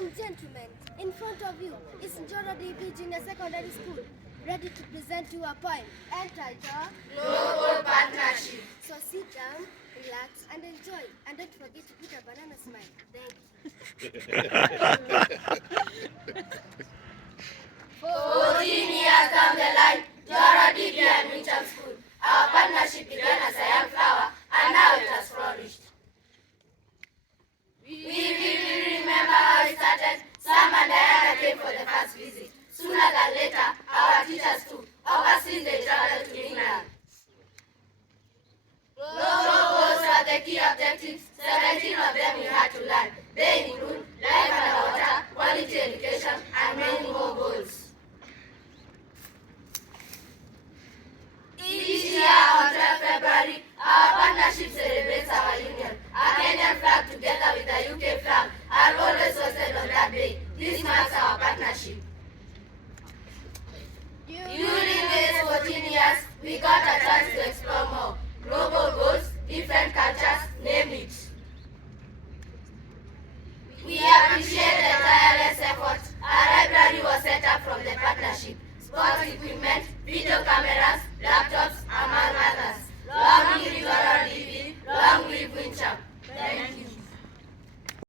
and gentlemen, in front of you is Njoro DP Junior Secondary School, ready to present you a poem entitled Global Partnership. So sit down, relax, and enjoy. And don't forget to put a banana smile. Thank you. 14 years down the line, Njoro DP and Wincham School. Our partnership began as a young flower, and now it has flourished. We vividly remember how it started. Sam and Diana came for the first visit. Sooner than later, our teachers too. Overseas they traveled to England. Global goals are the key objectives. 17 of them we had to learn. They include life underwater, quality education, and many more goals. Each year on 12 February, our partnership celebrates our union. Our Kenyan flag together with the UK flag are always hosted on that day. This marks our partnership. During these 14 years, we got a chance to explore more. Global goals, different cultures, name it. We appreciate the tireless efforts. Our library was set up from the partnership. Sports equipment, video cameras,